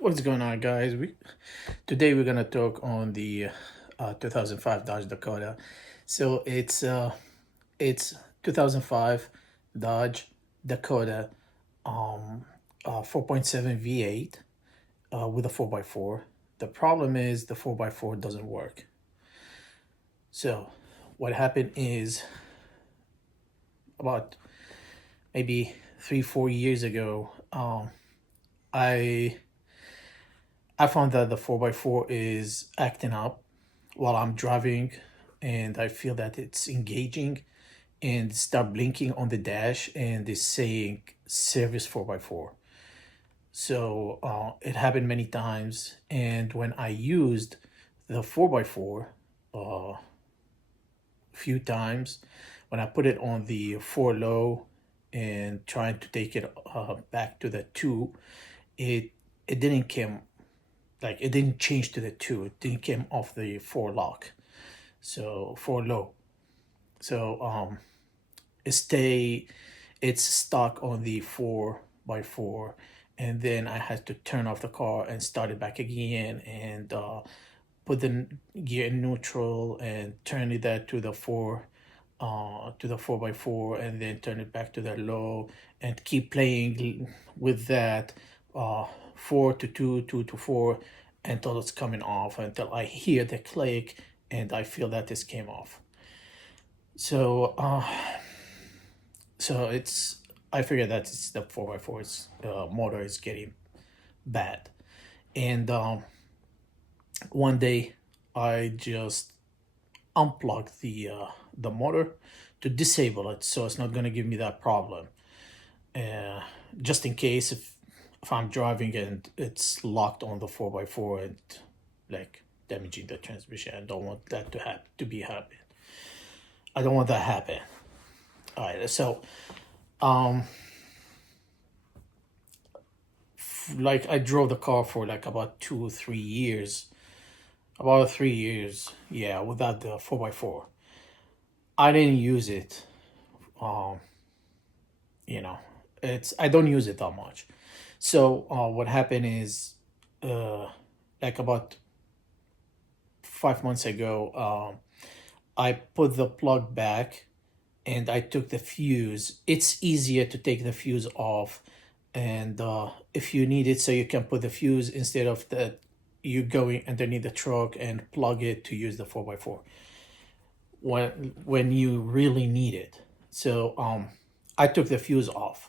What's going on, guys? Today we're gonna talk on the 2005 Dodge Dakota. So it's 2005 Dodge Dakota, 4.7 V8 with a 4x4. The problem is the 4x4 doesn't work. So what happened is about maybe 3-4 years ago, I I found that the 4x4 is acting up while I'm driving, and I feel that it's engaging and start blinking on the dash and is saying service 4x4. So it happened many times, and when I used the 4x4 a few times, when I put it on the 4 low and trying to take it back to the 2, it it didn't come, like it didn't change to the 2. It didn't come off the 4 lock, so 4 low. So it stay it's stuck on the 4x4, and then I had to turn off the car and start it back again, and put the gear in neutral and turn it that to the 4x4, and then turn it back to the low, and keep playing with that, 4 to 2, 2 to 4, until it's coming off, until I hear the click and I feel that this came off. So it's I figured that it's the 4x4's motor is getting bad, and one day I just unplugged the motor to disable it, so it's not gonna give me that problem. Uh, just in case if I'm driving and it's locked on the 4x4 and like damaging the transmission, I don't want that to be happen. I don't want that happen. All right, so like I drove the car for like about 2 or 3 years, about 3 years, yeah, without the 4x4. I didn't use it. Um, you know, I don't use it that much. So what happened is, like about 5 months ago, I put the plug back and I took the fuse. It's easier to take the fuse off, and if you need it, so you can put the fuse instead of that you going underneath the truck and plug it to use the 4x4 when you really need it. So I took the fuse off,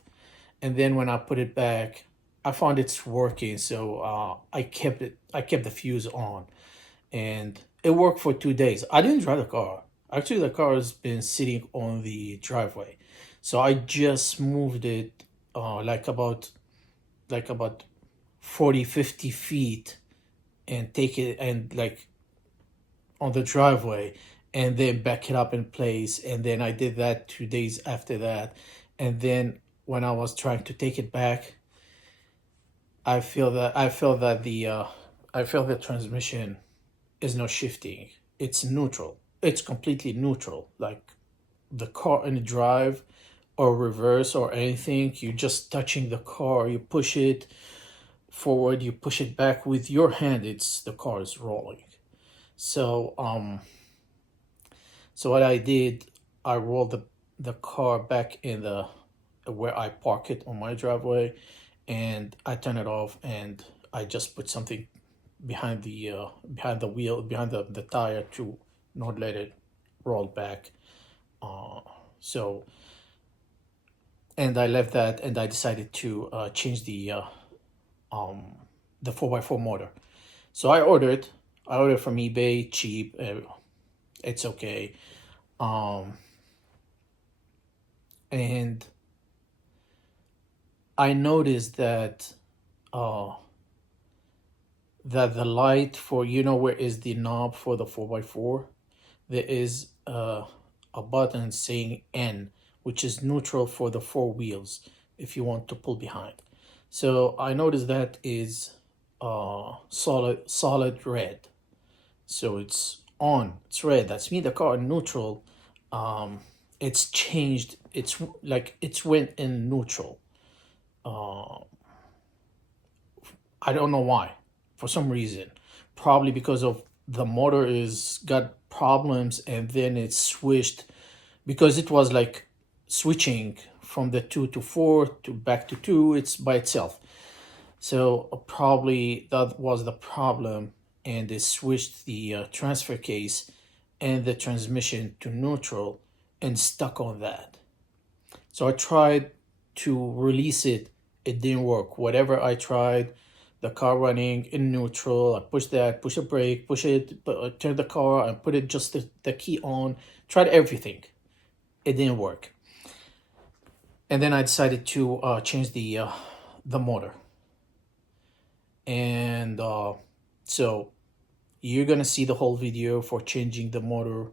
and then when I put it back, I found it's working. So I kept the fuse on, and it worked for 2 days. I didn't drive the car. Actually, the car has been sitting on the driveway, so I just moved it like about 40-50 feet, and take it and like on the driveway, and then back it up in place. And then I did that 2 days after that, and then when I was trying to take it back, I feel the transmission is not shifting. It's neutral. It's completely neutral. Like the car in drive or reverse or anything, you're just touching the car. You push it forward, you push it back with your hand. It's the car is rolling. So what I did, I rolled the car back in the where I park it on my driveway, and I turn it off, and I just put something behind the wheel, behind the tire, to not let it roll back. Uh, so and I left that, and I decided to change the 4x4 motor. So I ordered from eBay, cheap. It's okay. And I noticed that uh, the light for, where is the knob for the 4x4, there is a button saying N, which is neutral for the four wheels if you want to pull behind. So I noticed that is solid red. So it's on, it's red. That's me, the car in neutral. It's changed. It's like it's went in neutral. I don't know why. For some reason, probably because of the motor is got problems, and then it switched because it was like switching from the 2 to 4 to back to 2. It's by itself. So probably that was the problem, and they switched the transfer case and the transmission to neutral and stuck on that. So I tried to release it. It didn't work. Whatever I tried, the car running in neutral, I pushed that, push a brake, push it, turn the car, and put it just the key on. Tried everything. It didn't work. And then I decided to change the motor. And so you're gonna see the whole video for changing the motor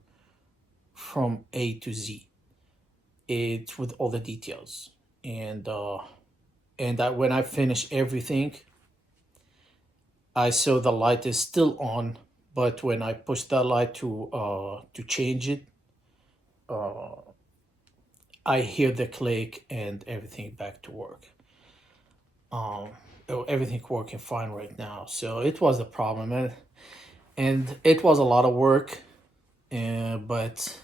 from A to Z. It's with all the details. And when I finish everything, I saw the light is still on, but when I push that light to change it, I hear the click and everything back to work. Everything working fine right now. So it was the problem, and it was a lot of work, but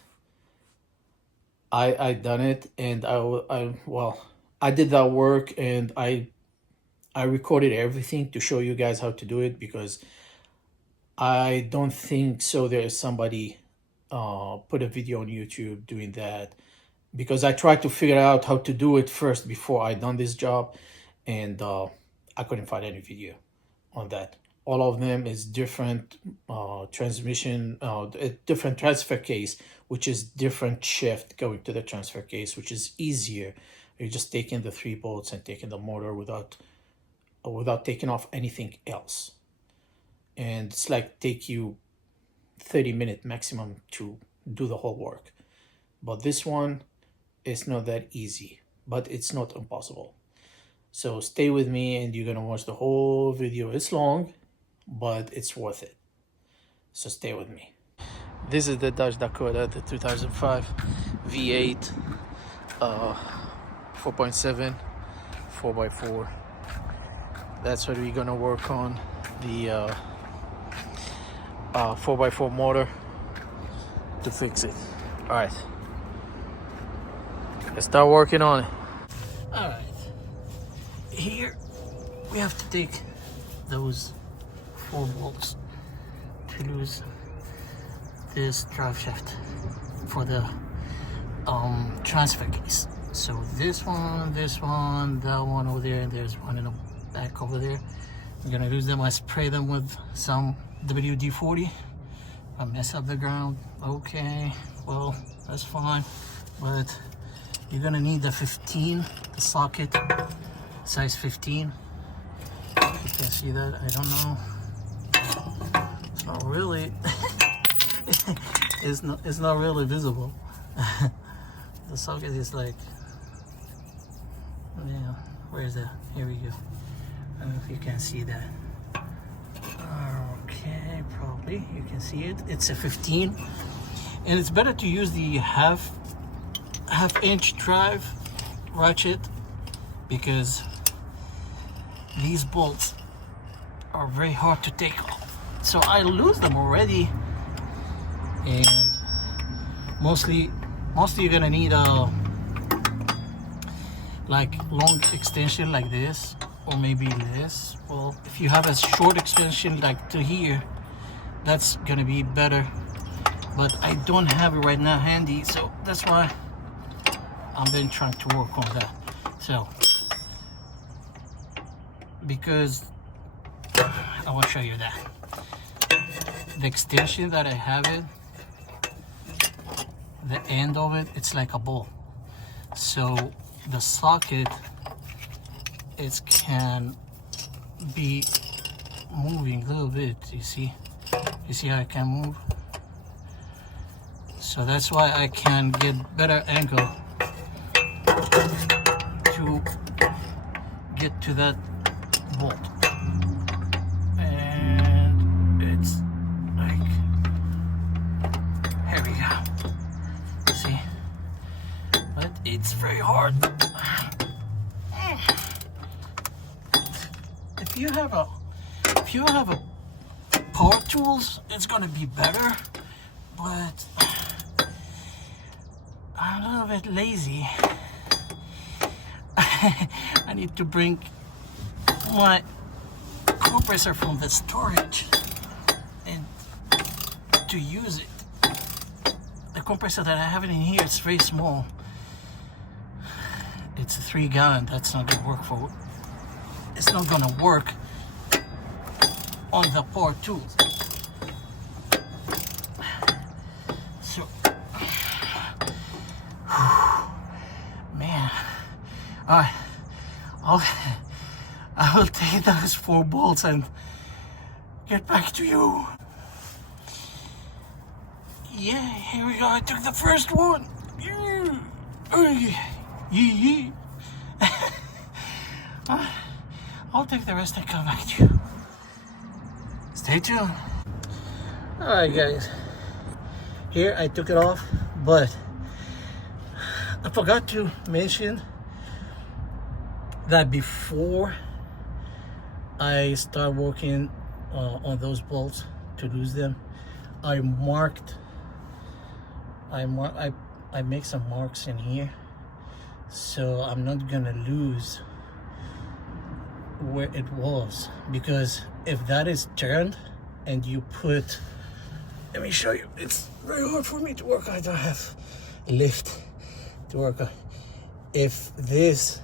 I done it, and I did that work, and I recorded everything to show you guys how to do it, because I don't think so there is somebody put a video on YouTube doing that, because I tried to figure out how to do it first before I done this job, and I couldn't find any video on that. All of them is different transmission, different transfer case, which is different shift going to the transfer case, which is easier. You're just taking the 3 bolts and taking the motor without taking off anything else. And it's like take you 30-minute maximum to do the whole work. But this one is not that easy, but it's not impossible. So stay with me, and you're gonna watch the whole video. It's long, but it's worth it. So stay with me. This is the Dodge Dakota, the 2005 V8, 4.7, 4x4. That's what we're gonna work on, the 4x4 motor to fix it. All right, let's start working on it. All right, here we have to take those 4 bolts to lose this drive shaft for the transfer case. So this one, that one over there, and there's one in the back over there. I'm gonna lose them. I spray them with some WD-40. I mess up the ground. Okay, well, that's fine, but you're gonna need the 15, the socket, size 15. You can see that. I don't know. It's not really. It's not really visible. The socket is like, yeah. Where is that? Here we go. I don't know if you can see that. Okay, probably you can see it. It's a 15, and it's better to use the half-inch drive ratchet, because these bolts are very hard to take off. So I lose them already, and mostly you're gonna need a like long extension like this, or maybe this. Well, if you have a short extension like to here, that's gonna be better, but I don't have it right now handy, so that's why I've been trying to work on that. So because I want to show you that the extension that I have it, the end of it, it's like a ball. So the socket, it can be moving a little bit. You see how I can move? So that's why I can get better angle to get to that bolt. And it's like, here we go. See? But it's very hard. If you have a power tools, it's gonna be better, but I'm a little bit lazy. I need to bring my compressor from the storage and to use it. The compressor that I have in here is very small. It's a 3 gallon. That's not gonna work for. It's not gonna work on the power tools. So, man, I will take those 4 bolts and get back to you. Yeah, here we go. I took the first one. I'll take the rest and come back to you. Stay tuned. Alright guys, here I took it off, but I forgot to mention that before I start working on those bolts to lose them, I make some marks in here, so I'm not gonna lose where it was, because if that is turned and you put, let me show you, it's very hard for me to work. I don't have a lift to work on. If this,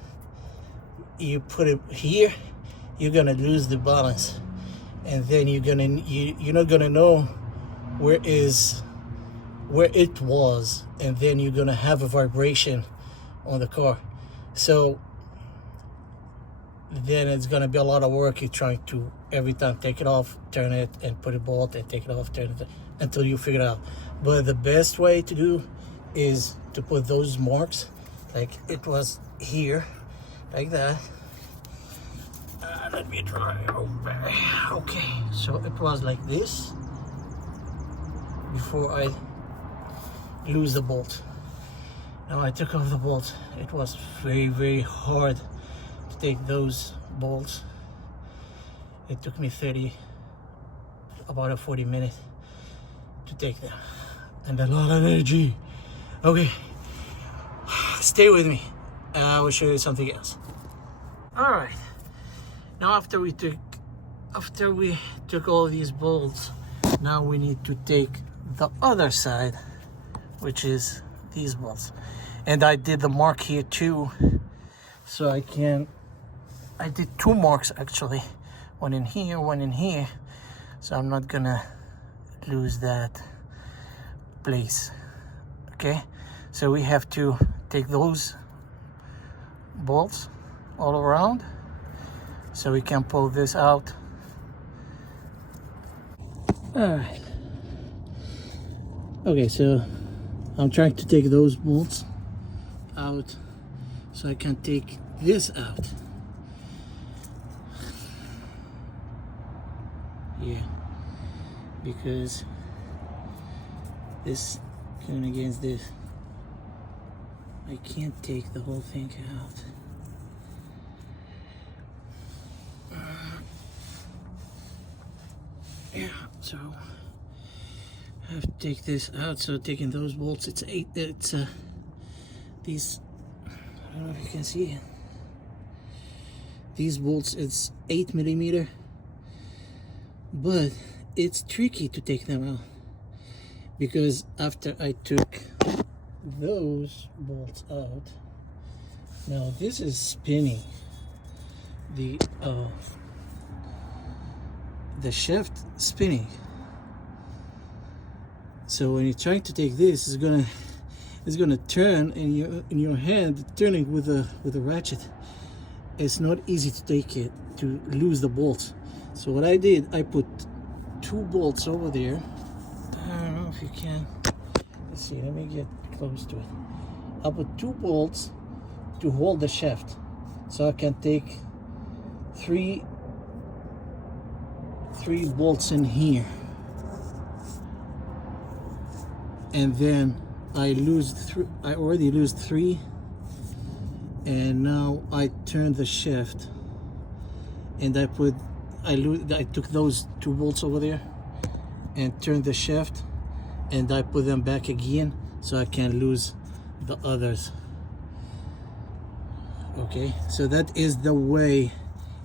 you put it here, you're gonna lose the balance, and then you're not gonna know where it was, and then you're gonna have a vibration on the car. So then it's gonna be a lot of work. You're trying to every time take it off, turn it, and put a bolt, and take it off, turn it, until you figure it out. But the best way to do is to put those marks like it was here, like that. Let me try. Okay, so it was like this before I lose the bolt. Now I took off the bolt. It was very hard to take those bolts. It took me about a 40 minutes to take them, and a lot of energy. Okay, stay with me. I will show you something else. All right, now after we took all these bolts, now we need to take the other side, which is these bolts. And I did the mark here too, so I did 2 marks actually, one in here, one in here, so I'm not gonna lose that place. Okay, so we have to take those bolts all around so we can pull this out. All right, okay, so I'm trying to take those bolts out so I can take this out. Yeah, because this going against this, I can't take the whole thing out. Yeah, so I have to take this out. So taking those bolts, it's these, I don't know if you can see it. These bolts, it's 8 millimeter, but it's tricky to take them out, because after I took those bolts out, now this is spinning. The shaft spinning. So when you're trying to take this, it's gonna turn in your hand, turning with a ratchet. It's not easy to take it, to lose the bolts. So what I did, I put 2 bolts over there. I don't know if you can. Let's see, let me get close to it. I put 2 bolts to hold the shaft, so I can take 3 bolts in here, and then I already lose 3, and now I turn the shaft and I put I took those 2 bolts over there and turned the shaft, and I put them back again so I can lose the others. Okay, so that is the way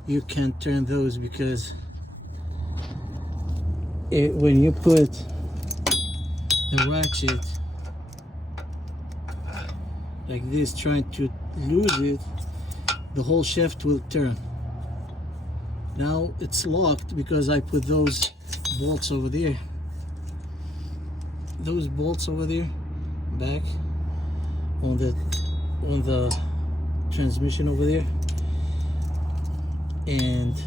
you can turn those, because when you put the ratchet like this, trying to lose it, the whole shaft will turn. Now it's locked because I put those bolts over there. Those bolts over there back on the transmission over there, and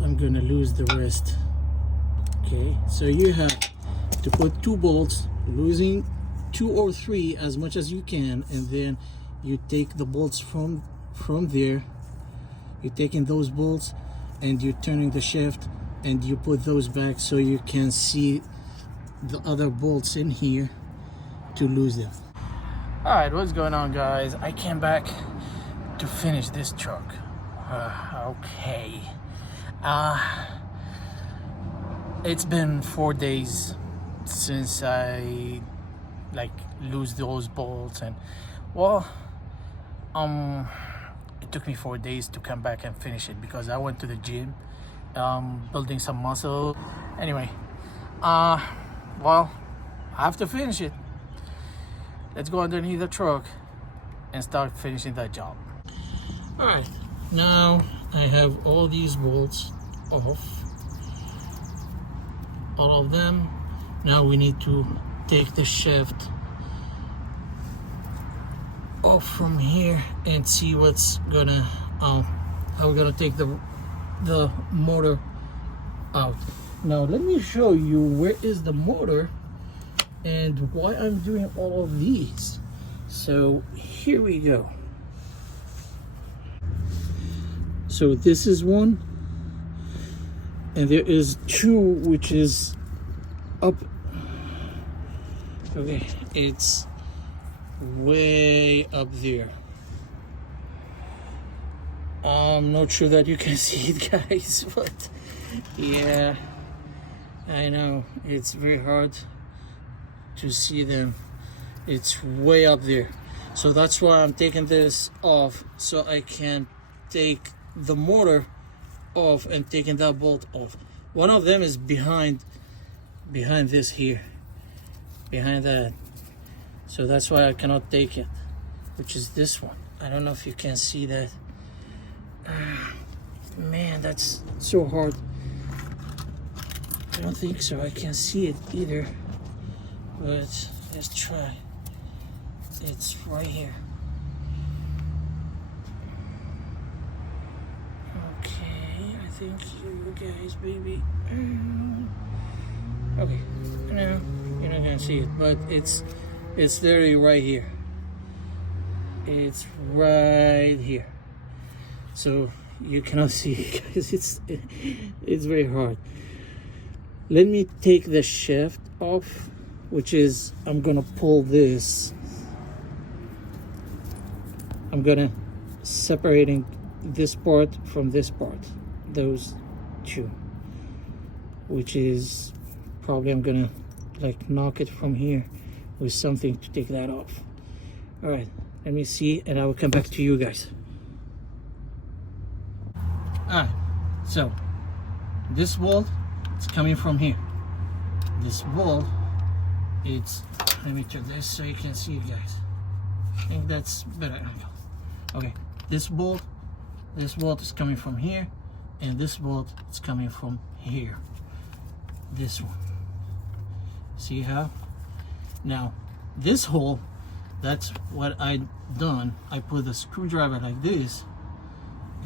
I'm gonna lose the rest. Okay, so you have to put 2 bolts, losing 2 or 3 as much as you can, and then you take the bolts from there. You're taking those bolts and you're turning the shaft, and you put those back so you can see the other bolts in here to lose them. All right, what's going on, guys? I came back to finish this truck. Okay. It's been 4 days since I lose those bolts, and well, it took me 4 days to come back and finish it because I went to the gym, building some muscle. Anyway, well, I have to finish it. Let's go underneath the truck and start finishing that job. All right, now I have all these bolts off, all of them. Now we need to take the shaft off from here and see what's gonna how we're gonna take the motor out. Now let me show you where is the motor and why I'm doing all of these. So here we go. So this is one, and there is 2 which is up. Okay, it's way up there. I'm not sure that you can see it, guys, but yeah, I know it's very hard to see them. It's way up there, so that's why I'm taking this off, so I can take the motor off and taking that bolt off. One of them is behind this here, behind that, so that's why I cannot take it, which is this one. I don't know if you can see that. Man, that's so hard. I don't think so. I can't see it either, but let's try. It's right here. Okay, I think you guys, baby. Okay, no, you're not gonna see it, but it's literally right here. It's right here. So you cannot see it, guys. It's very hard. Let me take the shaft off, which is, I'm gonna pull this. I'm gonna separating this part from this part, those 2, which is probably, I'm gonna knock it from here with something to take that off. All right, let me see, and I will come back to you guys. All right, so this bolt is coming from here. This bolt, it's, let me check this so you can see it, guys. I think that's better. Okay, this bolt is coming from here, and this bolt is coming from here. This one. See how? Now, this hole, that's what I done. I put the screwdriver like this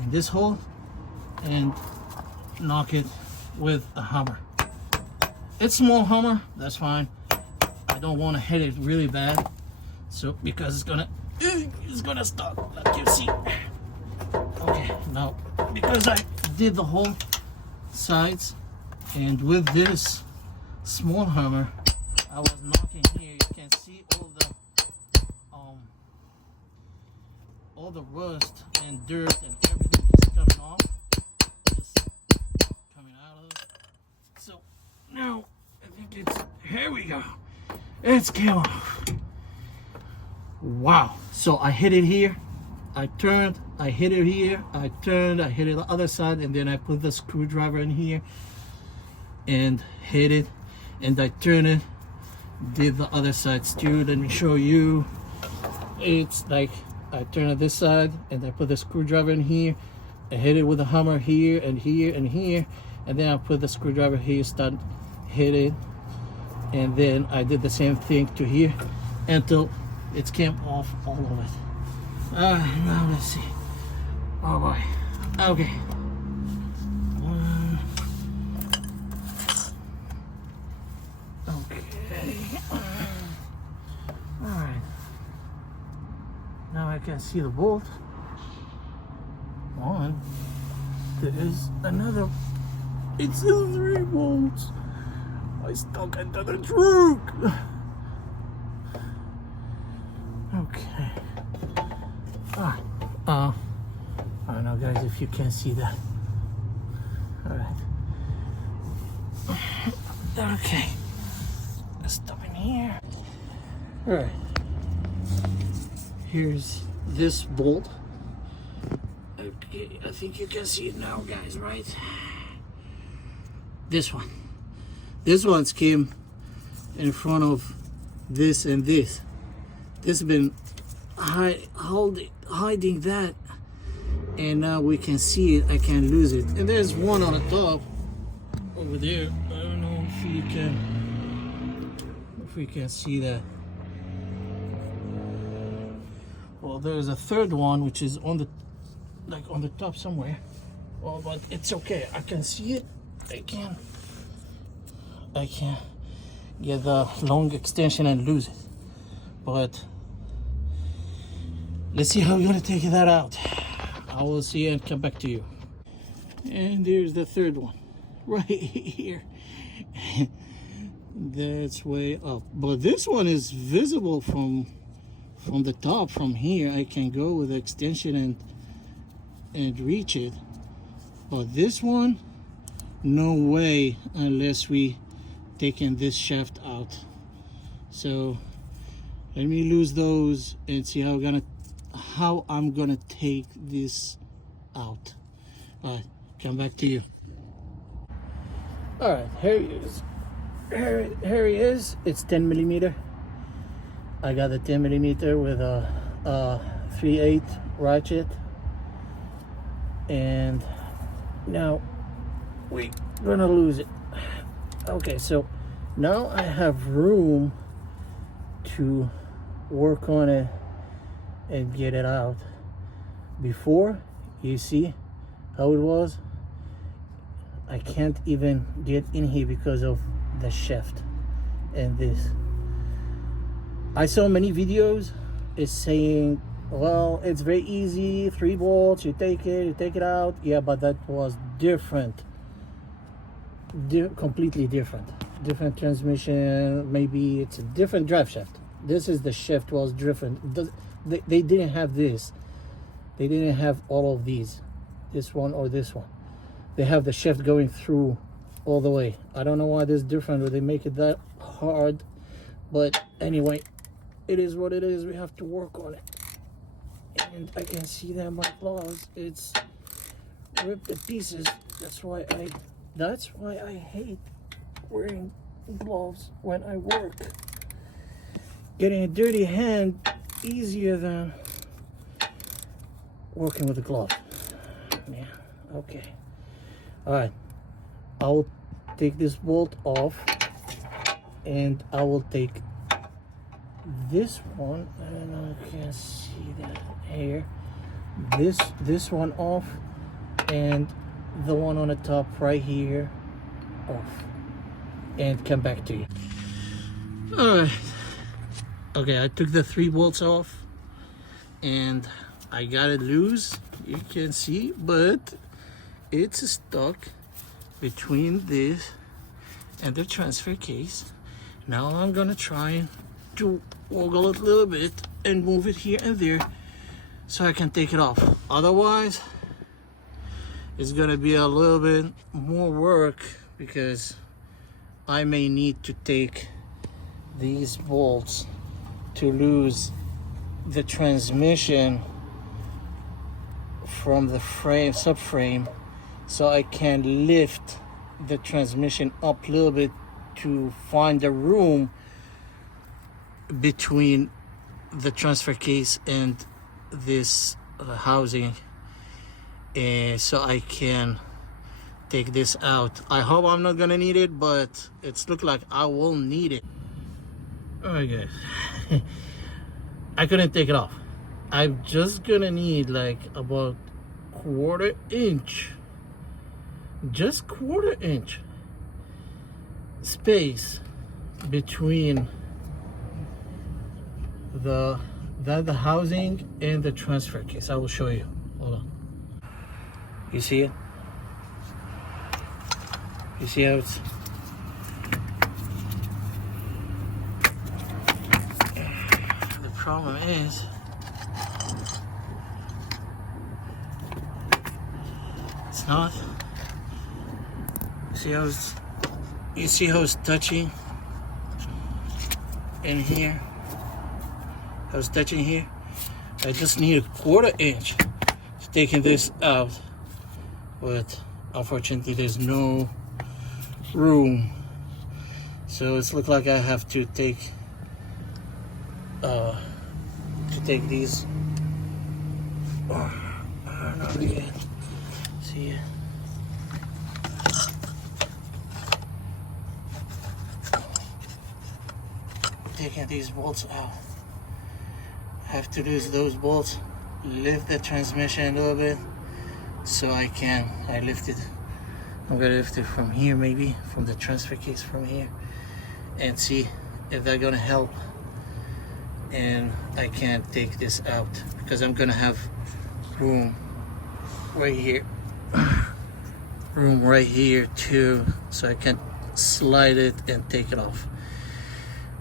in this hole and knock it with a hammer. It's small hammer, that's fine. I don't want to hit it really bad, so because it's gonna stop, like you see. Okay, now because I did the whole sides, and with this small hammer I was knocking here, you can see all the rust It came off. Wow. So I hit it here, I turned, I hit it here, I turned, I hit it the other side, and then I put the screwdriver in here and hit it, and I turned it, did the other side too. Let me show you. It's like I turn it this side and I put the screwdriver in here, I hit it with a hammer here and here and here, and then I put the screwdriver here, start hit it, and then I did the same thing to here until it came off all of it. Now let's see. Oh boy. Okay. Okay. All right. Now I can see the bolt. One. There is another. It's still 3 bolts. I stuck into the truck. Okay. I don't know, guys, if you can see that. All right. Okay. Let's stop in here. All right. Here's this bolt. Okay, I think you can see it now, guys, right? This one. This one's came in front of this and this. This has been hiding that, and now we can see it. I can't lose it. And there's one on the top over there. I don't know if we can see that. Well, there's a third one which is on the top somewhere. Well, but it's okay. I can see it. I can get the long extension and lose it. But let's see how we're gonna take that out. I will see and come back to you. And there's the third one right here. That's way up, but this one is visible from the top. From here I can go with the extension and reach it, but this one, no way, unless we taken this shaft out. So let me lose those and see how I'm gonna take this out. All right, come back to you. All right, here he is. Here he is. It's 10 millimeter. I got the 10 millimeter with a 3/8 ratchet, and now we're gonna lose it. Okay, so now I have room to work on it and get it out. Before, you see how it was? I can't even get in here because of the shaft and this. I saw many videos is saying, well, it's very easy, 3 bolts, you take it out. Yeah, but that was different. Completely different transmission. Maybe it's a different drive shaft. This is the shaft was different. They didn't have this. They didn't have all of these, this one or this one. They have the shaft going through all the way. I don't know why this is different, or they make it that hard, but anyway, it is what it is. We have to work on it. And I can see that my claws, it's ripped to pieces. That's why I hate wearing gloves when I work. Getting a dirty hand easier than working with a glove. Yeah, okay. All right, I'll take this bolt off, and I will take this one. I don't know if you can see that here. This one off, and the one on the top right here off, and come back to you. All right. Okay, I took the 3 bolts off, and I got it loose. You can see, but it's stuck between this and the transfer case. Now I'm gonna try to wiggle it a little bit and move it here and there so I can take it off. Otherwise, it's gonna be a little bit more work because I may need to take these bolts to lose the transmission from the frame, subframe, so I can lift the transmission up a little bit to find a room between the transfer case and this housing, and so I can take this out. I hope I'm not gonna need it, but it's look like I will need it. Alright guys, I couldn't take it off. I'm just gonna need like about quarter inch, just quarter inch space between the housing and the transfer case. I will show you. Hold on. You see it? You see how it's the problem is it's not. See how it's, you see how it's touching in here? I was touching here. I just need a quarter inch to taking this out, but unfortunately there's no room, so it's look like I have to take these. I don't know again. See ya. Taking these bolts out. I have to lose those bolts, lift the transmission a little bit, so I lift it. I'm gonna lift it from here, maybe from the transfer case from here, and see if they're gonna help. And I can't take this out because I'm gonna have room right here, room right here too, so I can slide it and take it off.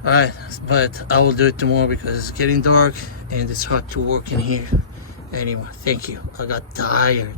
Alright, but I will do it tomorrow because it's getting dark and it's hard to work in here. Anyway, thank you. I got tired.